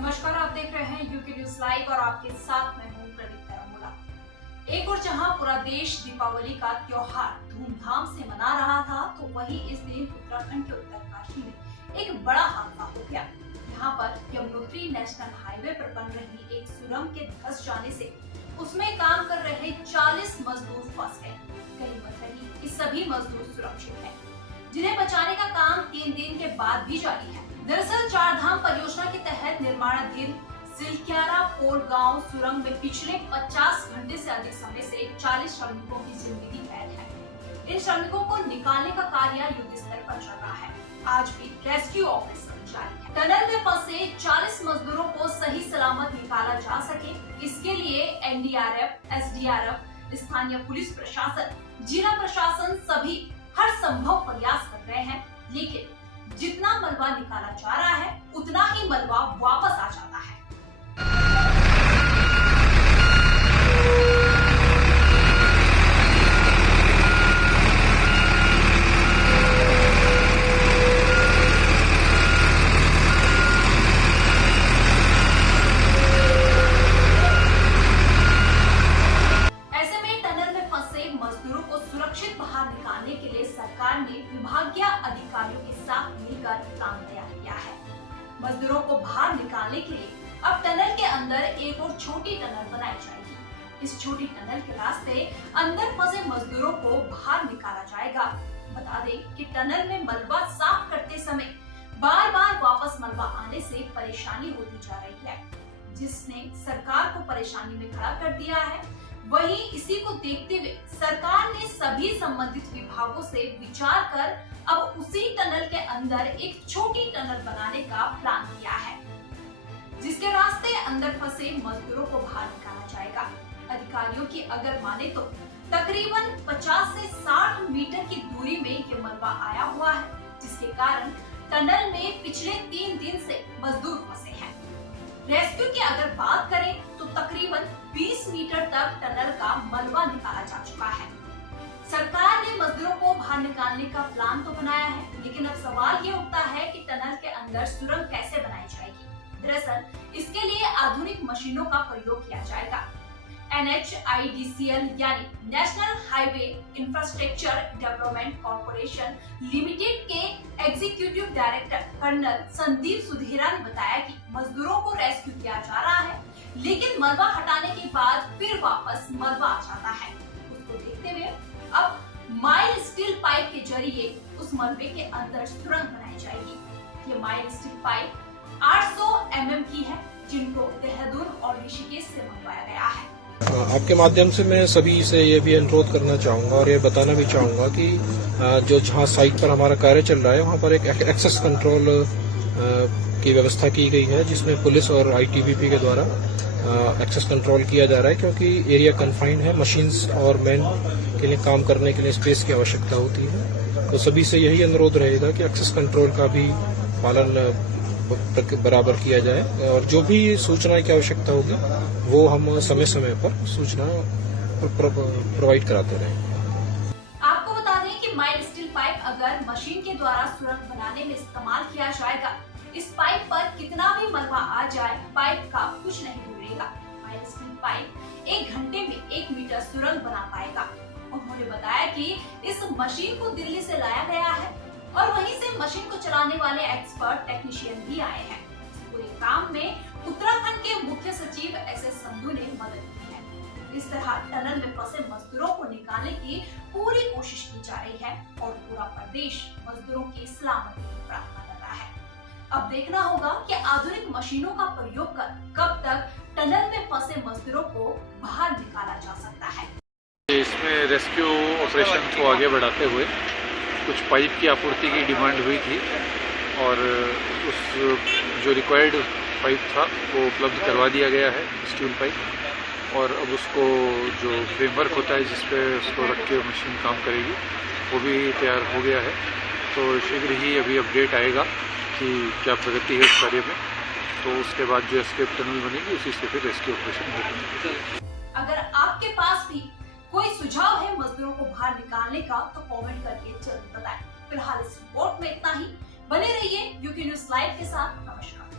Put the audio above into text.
नमस्कार, आप देख रहे हैं यूके न्यूज लाइव और आपके साथ मैं हूं प्रदीप तरमोला। एक और जहां पूरा देश दीपावली का त्योहार धूमधाम से मना रहा था, तो वहीं इस दिन उत्तराखंड के उत्तरकाशी में एक बड़ा हादसा हो गया। यहाँ पर यमुनोत्री नेशनल हाईवे पर बन रही एक सुरंग के धंस जाने से उसमें काम कर रहे 40 मजदूर फंस गए। कहीं मत रही कि सभी मजदूर सुरक्षित हैं, जिन्हें बचाने का काम 3 दिन के बाद भी जारी है। दरअसल चारधाम परियोजना के तहत निर्माणाधीन सिलक्यारा पोल गांव सुरंग में पिछले 50 घंटे से अधिक समय से 40 श्रमिकों की जिंदगी कैद है। इन श्रमिकों को निकालने का कार्य युद्ध स्तर पर चल रहा है। आज भी रेस्क्यू ऑपरेशन जारी है। टनल में फंसे 40 मजदूरों को सही सलामत निकाला जा सके, इसके लिए एनडीआरएफ, एसडीआरएफ, स्थानीय पुलिस प्रशासन, जिला प्रशासन सभी हर संभव प्रयास कर रहे हैं, लेकिन जितना मलबा निकाला जा रहा है उतना ही मलबा वापस आ जाता है। ऐसे में टनल में फंसे मजदूरों को सुरक्षित बाहर निकालने के लिए सरकार ने विभागीय अधिकारियों के साथ मिलकर प्लान तैयार किया है। मजदूरों को बाहर निकालने के लिए अब टनल के अंदर एक और छोटी टनल बनाई जाएगी। इस छोटी टनल के रास्ते अंदर फंसे मजदूरों को बाहर निकाला जाएगा। बता दें कि टनल में मलबा साफ करते समय बार बार वापस मलबा आने से परेशानी होती जा रही है, जिसने सरकार को परेशानी में खड़ा कर दिया है। वहीं इसी को देखते हुए सरकार ने सभी संबंधित विभागों से विचार कर अब उसी टनल के अंदर एक छोटी टनल बनाने का प्लान किया है, जिसके रास्ते अंदर फंसे मजदूरों को बाहर निकाला जाएगा। अधिकारियों की अगर माने तो तकरीबन 50 से 60 मीटर की दूरी में ये मलबा आया हुआ है, जिसके कारण टनल में पिछले 3 दिन से मजदूर फंसे हैं। रेस्क्यू की अगर बात करें तो तकरीबन 20 मीटर तक टनल का मलबा निकाला जा चुका है। सरकार ने मजदूरों को बाहर निकालने का प्लान तो बनाया है, लेकिन अब सवाल ये उठता है कि टनल के अंदर सुरंग कैसे बनाई जाएगी। दरअसल इसके लिए आधुनिक मशीनों का प्रयोग किया जाएगा। NHIDCL यानी national highway infrastructure development corporation limited के executive director colonel Sandeep Sudhira ने बताया कि मजदूरों को रेस्क्यू किया जा रहा है, लेकिन मलबा हटाने के बाद फिर वापस मलबा आ जाता है। उसको देखते हुए अब माइल स्टील पाइप के जरिए उस मलबे के अंदर सुरंग बनाई जाएगी। ये माइल स्टील पाइप 800 mm की है, जिनको देहरादून और ऋषिकेश से मंगवाया गया है। आपके माध्यम से मैं सभी से ये भी अनुरोध करना चाहूँगा और ये बताना भी चाहूँगा कि जो जहाँ साइट पर हमारा कार्य चल रहा है वहाँ पर एक एक्सेस कंट्रोल की व्यवस्था की गई है, जिसमें पुलिस और ITBP के द्वारा एक्सेस कंट्रोल किया जा रहा है, क्योंकि एरिया कन्फाइंड है। मशीन्स और मैन के लिए काम करने के लिए स्पेस की आवश्यकता होती है। तो सभी से यही अनुरोध रहेगा कि एक्सेस कंट्रोल का भी पालन बराबर किया जाए और जो भी सूचना की आवश्यकता होगी वो हम समय समय पर सूचना प्रोवाइड कराते रहें। आपको बता दें कि माइल स्टील पाइप अगर मशीन के द्वारा सुरंग बनाने में इस्तेमाल किया जाएगा, इस पाइप पर कितना भी मलबा आ जाए पाइप का कुछ नहीं बिगड़ेगा। माइल स्टील पाइप 1 घंटे में 1 मीटर सुरंग बना पाएगा। उन्होंने बताया कि इस मशीन को दिल्ली से लाया गया है और वहीं से मशीन को चलाने वाले एक्सपर्ट टेक्नीशियन भी आए हैं। इस पूरे काम में उत्तराखंड के मुख्य सचिव SS संधू ने मदद की है। इस तरह टनल में फंसे मजदूरों को निकालने की पूरी कोशिश की जा रही है और पूरा प्रदेश मजदूरों की सलामती की प्रार्थना कर रहा है। अब देखना होगा कि आधुनिक मशीनों का प्रयोग कर कब तक टनल में फंसे मजदूरों को बाहर निकाला जा सकता है। इसमें रेस्क्यू ऑपरेशन को आगे बढ़ाते हुए कुछ पाइप की आपूर्ति की डिमांड हुई थी और उस जो रिक्वायर्ड पाइप था वो उपलब्ध करवा दिया गया है, स्टील पाइप। और अब उसको जो फ्रेमवर्क होता है जिस पे उसको रख के मशीन काम करेगी वो भी तैयार हो गया है। तो शीघ्र ही अभी अपडेट आएगा कि क्या प्रगति है इस कार्य में। तो उसके बाद जो एस्केप टनल बनेगी उसी से फिर रेस्क्यू ऑपरेशन होगा। अगर आपके पास भी कोई सुझाव है मजदूरों को बाहर निकालने का तो कमेंट करके जल्द बताएं। फिलहाल इस रिपोर्ट में इतना ही। बने रहिए यूके न्यूज लाइव के साथ। नमस्कार।